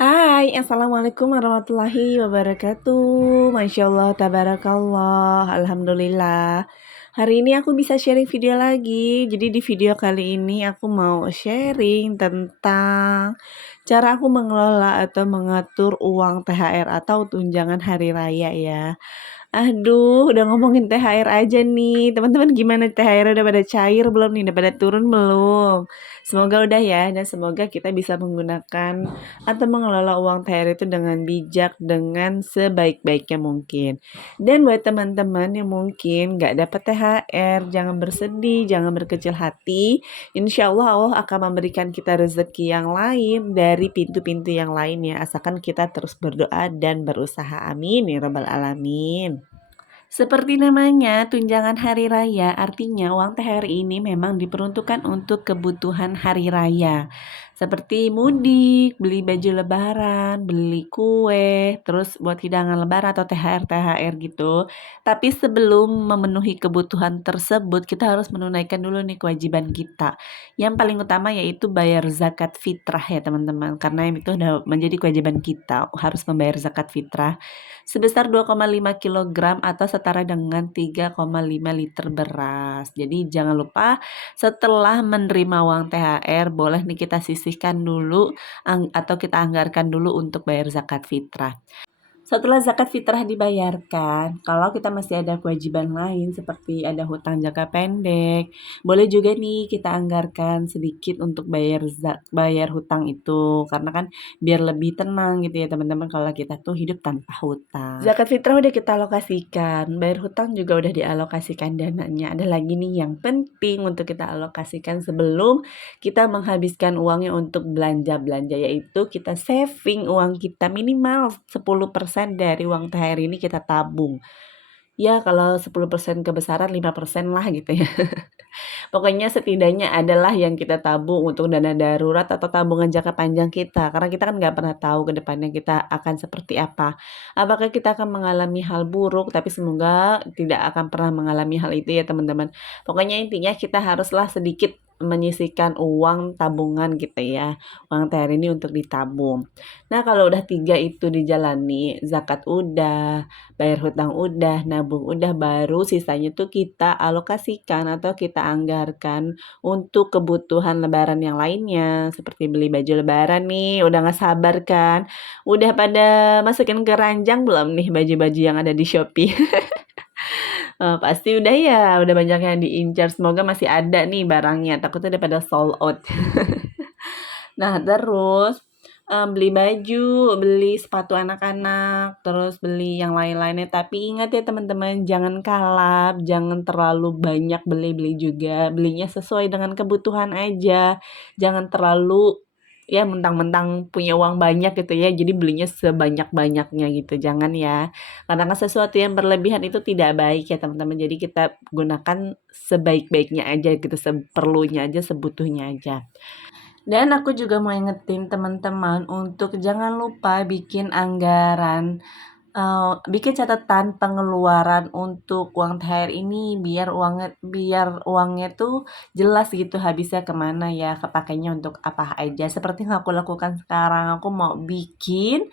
Hai, Assalamualaikum warahmatullahi wabarakatuh. Masya Allah, tabarakallah, alhamdulillah. Hari ini aku bisa sharing video lagi. Jadi di video kali ini aku mau sharing tentang cara aku mengelola atau mengatur uang THR atau tunjangan hari raya ya. Aduh, udah ngomongin THR aja nih. Teman-teman gimana THR udah pada cair belum nih? Udah pada turun belum? Semoga udah ya, dan semoga kita bisa menggunakan atau mengelola uang THR itu dengan bijak, dengan sebaik-baiknya mungkin. Dan buat teman-teman yang mungkin nggak dapat THR, jangan bersedih, jangan berkecil hati. Insya Allah Allah akan memberikan kita rezeki yang lain dari pintu-pintu yang lain ya. Asalkan kita terus berdoa dan berusaha. Amin ya rabbal alamin. Seperti namanya, tunjangan hari raya artinya uang THR ini memang diperuntukkan untuk kebutuhan hari raya. Seperti mudik, beli baju lebaran, beli kue, terus buat hidangan lebaran atau THR-THR gitu. Tapi sebelum memenuhi kebutuhan tersebut, kita harus menunaikan dulu nih kewajiban kita. Yang paling utama yaitu bayar zakat fitrah ya teman-teman. Karena itu udah menjadi kewajiban kita, harus membayar zakat fitrah sebesar 2,5 kilogram atau setara dengan 3,5 liter beras. Jadi jangan lupa setelah menerima uang THR boleh nih kita sisihkan dulu atau kita anggarkan dulu untuk bayar zakat fitrah. Setelah zakat fitrah dibayarkan, kalau kita masih ada kewajiban lain seperti ada hutang jangka pendek, boleh juga nih kita anggarkan sedikit untuk bayar hutang itu, karena kan biar lebih tenang gitu ya teman-teman kalau kita tuh hidup tanpa hutang. Zakat fitrah udah kita alokasikan, bayar hutang juga udah dialokasikan dananya. Ada lagi nih yang penting untuk kita alokasikan sebelum kita menghabiskan uangnya untuk belanja-belanja, yaitu kita saving uang kita minimal 10% dari uang THR ini kita tabung. Ya kalau 10% kebesaran 5% lah gitu ya. Pokoknya setidaknya adalah yang kita tabung untuk dana darurat atau tabungan jangka panjang kita. Karena kita kan nggak pernah tahu ke depannya kita akan seperti apa. Apakah kita akan mengalami hal buruk, tapi semoga tidak akan pernah mengalami hal itu ya teman-teman. Pokoknya intinya kita haruslah sedikit menyisihkan uang tabungan gitu ya. Uang THR ini untuk ditabung. Nah kalau udah 3 itu dijalani, zakat udah, bayar hutang udah, nabung udah, baru sisanya tuh kita alokasikan atau kita anggarkan untuk kebutuhan lebaran yang lainnya, seperti beli baju lebaran nih, udah nggak sabar kan? Udah pada masukin ke ranjang belum nih baju-baju yang ada di Shopee? Pasti udah ya, udah banyak yang diincar, semoga masih ada nih barangnya, takutnya udah pada sold out. Nah, terus beli baju, beli sepatu anak-anak, terus beli yang lain-lainnya. Tapi ingat ya teman-teman, jangan kalap, jangan terlalu banyak beli-beli juga. Belinya sesuai dengan kebutuhan aja. Jangan terlalu ya mentang-mentang punya uang banyak gitu ya, jadi belinya sebanyak-banyaknya gitu. Jangan ya. Karena kan sesuatu yang berlebihan itu tidak baik ya teman-teman. Jadi kita gunakan sebaik-baiknya aja gitu, seperlunya aja, sebutuhnya aja. Dan aku juga mau ingetin teman-teman untuk jangan lupa bikin anggaran, bikin catatan pengeluaran untuk uang THR ini biar uangnya tuh jelas gitu habisnya kemana ya, kepakainya untuk apa aja. Seperti yang aku lakukan sekarang, aku mau bikin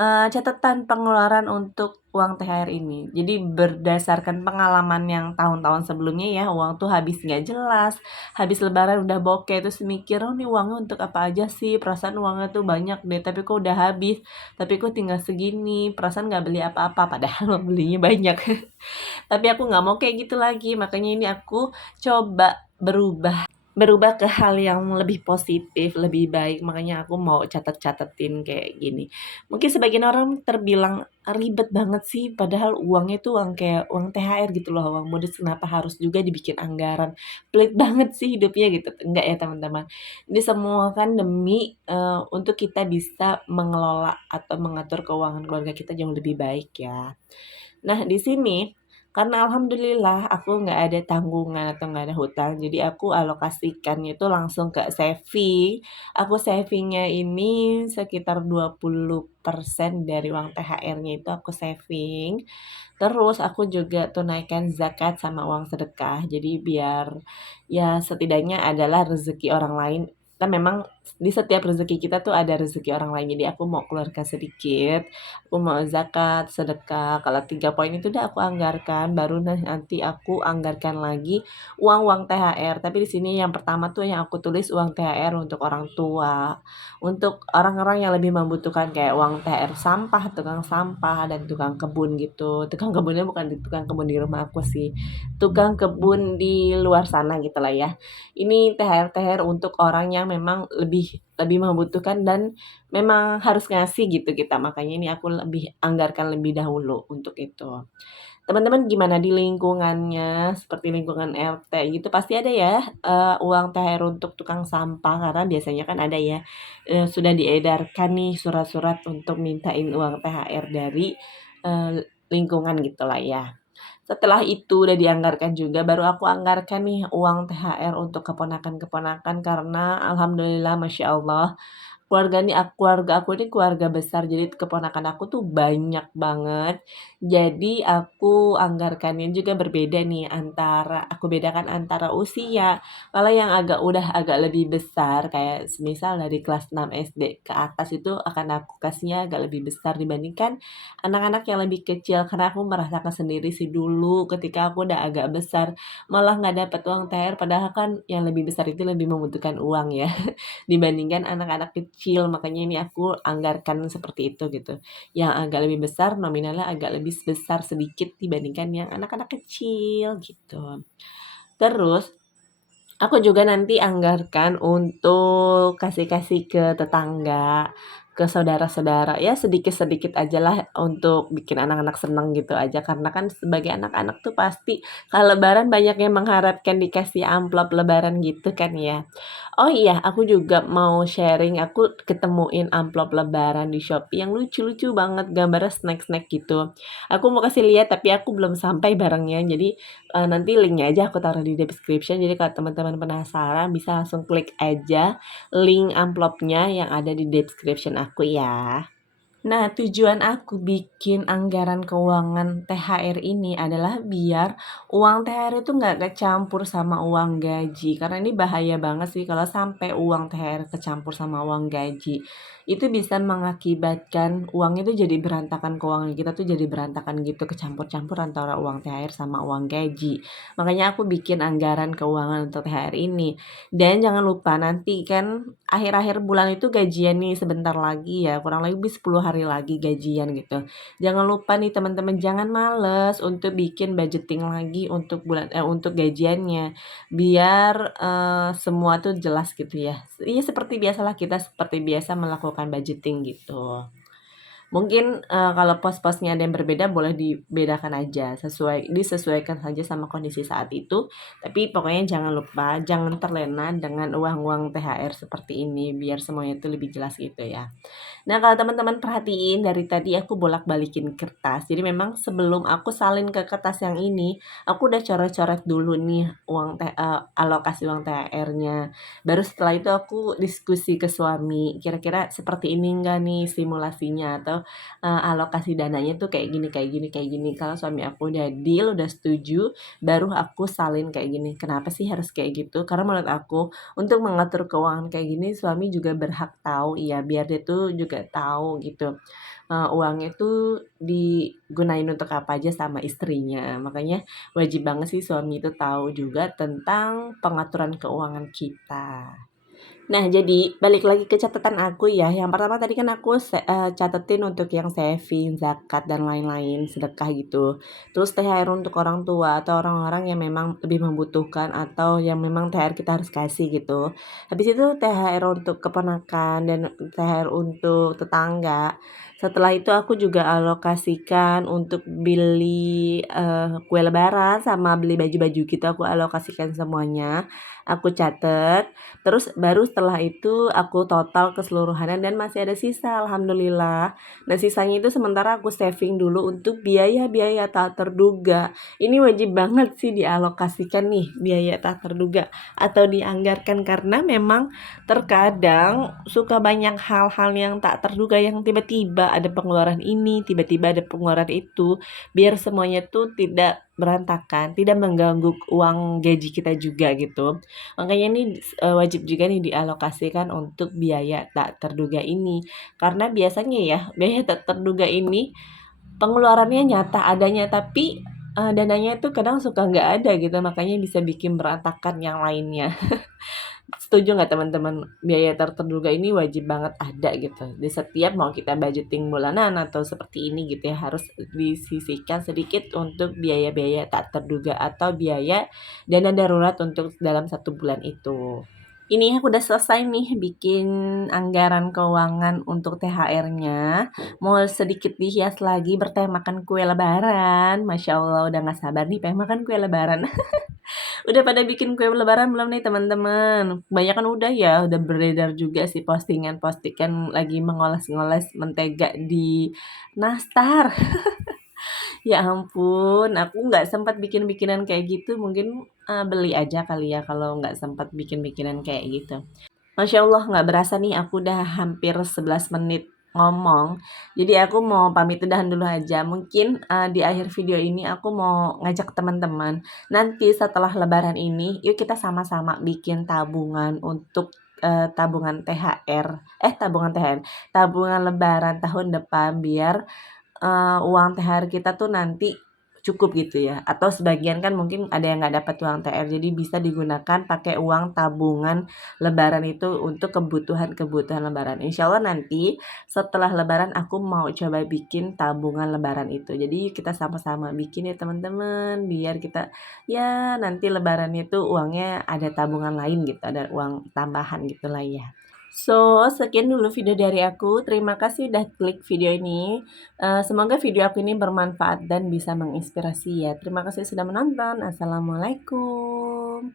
catatan pengeluaran untuk uang THR ini. Jadi berdasarkan pengalaman yang tahun-tahun sebelumnya ya, uang tuh habis nggak jelas, habis lebaran udah bokeh, terus mikir, "Oh, nih uangnya untuk apa aja sih? Perasaan uangnya tuh banyak deh, tapi kok udah habis, tapi kok tinggal segini, perasaan nggak beli apa-apa, padahal belinya banyak." Tapi aku nggak mau kayak gitu lagi, makanya ini aku coba berubah ke hal yang lebih positif, lebih baik. Makanya aku mau catet-catetin kayak gini. Mungkin sebagian orang terbilang ribet banget sih, padahal uangnya tuh uang kayak uang THR gitu loh, uang modus kenapa harus juga dibikin anggaran. Pelit banget sih hidupnya gitu. Enggak ya teman-teman. Ini semua kan demi untuk kita bisa mengelola atau mengatur keuangan keluarga kita jauh lebih baik ya. Nah, di sini karena alhamdulillah aku nggak ada tanggungan atau nggak ada hutang, jadi aku alokasikan itu langsung ke saving. Aku savingnya ini sekitar 20% dari uang THR-nya itu aku saving. Terus aku juga tunaikan zakat sama uang sedekah. Jadi biar ya setidaknya adalah rezeki orang lain kita memang di setiap rezeki kita tuh ada rezeki orang lain. Jadi aku mau keluarkan sedikit, aku mau zakat, sedekah. Kalau 3 poin itu udah aku anggarkan, baru nanti aku anggarkan lagi uang-uang THR. Tapi di sini yang pertama tuh yang aku tulis uang THR untuk orang tua, untuk orang-orang yang lebih membutuhkan kayak uang THR sampah, tukang sampah dan tukang kebun gitu. Tukang kebunnya bukan di tukang kebun di rumah aku sih, tukang kebun di luar sana gitu lah ya. Ini THR-THR untuk orang yang memang lebih lebih membutuhkan dan memang harus ngasih gitu kita. Makanya ini aku lebih anggarkan lebih dahulu untuk itu. Teman-teman gimana di lingkungannya, seperti lingkungan RT gitu pasti ada ya, uang THR untuk tukang sampah karena biasanya kan ada ya, sudah diedarkan nih surat-surat untuk mintain uang THR dari, lingkungan gitulah ya. Setelah itu udah dianggarkan juga, baru aku anggarkan nih uang THR untuk keponakan-keponakan karena alhamdulillah masya Allah keluarga aku ini keluarga besar, jadi keponakan aku tuh banyak banget. Jadi aku anggarkannya juga berbeda nih antara aku bedakan antara usia. Kalau yang agak lebih besar kayak semisal dari kelas 6 SD ke atas itu akan aku kasihnya agak lebih besar dibandingkan anak-anak yang lebih kecil karena aku merasakan sendiri sih dulu ketika aku udah agak besar malah nggak dapat uang THR padahal kan yang lebih besar itu lebih membutuhkan uang ya dibandingkan anak-anak kecil. Makanya ini aku anggarkan seperti itu gitu. Yang agak lebih besar nominalnya agak lebih besar sedikit dibandingkan yang anak-anak kecil gitu. Terus aku juga nanti anggarkan untuk kasih-kasih ke tetangga, ke saudara-saudara, ya sedikit-sedikit aja lah untuk bikin anak-anak seneng gitu aja. Karena kan sebagai anak-anak tuh pasti kalau lebaran banyak yang mengharapkan dikasih amplop lebaran gitu kan ya. Oh iya, aku juga mau sharing, aku ketemuin amplop lebaran di Shopee yang lucu-lucu banget, gambarnya snack-snack gitu. Aku mau kasih lihat tapi aku belum sampai barangnya, jadi nanti linknya aja aku taruh di description. Jadi kalau teman-teman penasaran bisa langsung klik aja link amplopnya yang ada di description aku ya. Nah, tujuan aku bikin anggaran keuangan THR ini adalah biar uang THR itu nggak kecampur sama uang gaji. Karena ini bahaya banget sih kalau sampai uang THR kecampur sama uang gaji. Itu bisa mengakibatkan uang itu jadi berantakan, keuangan kita tuh jadi berantakan gitu, kecampur-campur antara uang THR sama uang gaji. Makanya aku bikin anggaran keuangan untuk THR ini. Dan jangan lupa nanti kan akhir-akhir bulan itu gajian nih sebentar lagi ya, kurang lebih 10 hari lagi gajian gitu. Jangan lupa nih teman-teman, jangan males untuk bikin budgeting lagi untuk untuk gajiannya. Biar semua tuh jelas gitu ya. Iya seperti biasalah kita seperti biasa melakukan budgeting gitu. Mungkin, kalau pos-posnya ada yang berbeda boleh dibedakan aja, disesuaikan saja sama kondisi saat itu, tapi pokoknya jangan lupa, jangan terlena dengan uang-uang THR seperti ini, biar semuanya itu lebih jelas gitu ya. Nah, kalau teman-teman perhatiin dari tadi aku bolak-balikin kertas. Jadi memang sebelum aku salin ke kertas yang ini, aku udah coret-coret dulu nih alokasi uang THR-nya. Baru setelah itu aku diskusi ke suami, kira-kira seperti ini enggak nih simulasinya atau alokasi dananya tuh kayak gini kayak gini kayak gini. Kalau suami aku udah deal, udah setuju, baru aku salin kayak gini. Kenapa sih harus kayak gitu? Karena menurut aku untuk mengatur keuangan kayak gini suami juga berhak tahu ya, biar dia tuh juga tahu gitu, uangnya tuh digunain untuk apa aja sama istrinya. Makanya wajib banget sih suami itu tahu juga tentang pengaturan keuangan kita. Nah, jadi balik lagi ke catatan aku ya. Yang pertama tadi kan aku catetin untuk yang saving, zakat, dan lain-lain, sedekah gitu. Terus THR untuk orang tua atau orang-orang yang memang lebih membutuhkan atau yang memang THR kita harus kasih gitu. Habis itu THR untuk keponakan dan THR untuk tetangga. Setelah itu aku juga alokasikan untuk beli kue lebaran sama beli baju-baju gitu, aku alokasikan semuanya. Aku catet. Terus baru setelah itu aku total keseluruhannya dan masih ada sisa alhamdulillah. Nah sisanya itu sementara aku saving dulu untuk biaya-biaya tak terduga. Ini wajib banget sih dialokasikan nih biaya tak terduga atau dianggarkan karena memang terkadang suka banyak hal-hal yang tak terduga yang tiba-tiba ada pengeluaran ini, tiba-tiba ada pengeluaran itu. Biar semuanya tuh tidak berantakan, tidak mengganggu uang gaji kita juga gitu. Makanya ini wajib juga nih dialokasikan untuk biaya tak terduga ini. Karena biasanya ya, biaya tak terduga ini pengeluarannya nyata adanya, tapi dananya itu kadang suka nggak ada gitu, makanya bisa bikin berantakan yang lainnya. Setuju nggak teman-teman? Biaya tak terduga ini wajib banget ada gitu. Di setiap mau kita budgeting bulanan atau seperti ini gitu ya, harus disisihkan sedikit untuk biaya-biaya tak terduga atau biaya dana darurat untuk dalam 1 bulan itu. Ini aku udah selesai nih bikin anggaran keuangan untuk THR-nya. Mau sedikit dihias lagi bertemakan kue lebaran. Masya Allah udah gak sabar nih pengen makan kue lebaran. Udah pada bikin kue lebaran belum nih teman-teman? Kebanyakan udah ya, udah beredar juga sih postingan-postingan lagi mengoles-ngoles mentega di nastar. Ya ampun, aku nggak sempat bikin-bikinan kayak gitu, mungkin beli aja kali ya kalau nggak sempat bikin-bikinan kayak gitu. Masya Allah nggak berasa nih aku udah hampir 11 menit ngomong. Jadi aku mau pamit udahan dulu aja. Mungkin di akhir video ini aku mau ngajak teman-teman. Nanti setelah lebaran ini, yuk kita sama-sama bikin tabungan untuk tabungan THR. Tabungan THR. Tabungan lebaran tahun depan biar uang THR kita tuh nanti cukup gitu ya, atau sebagian kan mungkin ada yang nggak dapat uang THR, jadi bisa digunakan pakai uang tabungan lebaran itu untuk kebutuhan lebaran. Insya Allah nanti setelah lebaran aku mau coba bikin tabungan lebaran itu, jadi kita sama-sama bikin ya teman-teman, biar kita ya nanti lebaran itu uangnya ada tabungan lain gitu, ada uang tambahan gitu lah ya. So, sekian dulu video dari aku. Terima kasih udah klik video ini. Semoga video aku ini bermanfaat dan bisa menginspirasi ya. Terima kasih sudah menonton. Assalamualaikum.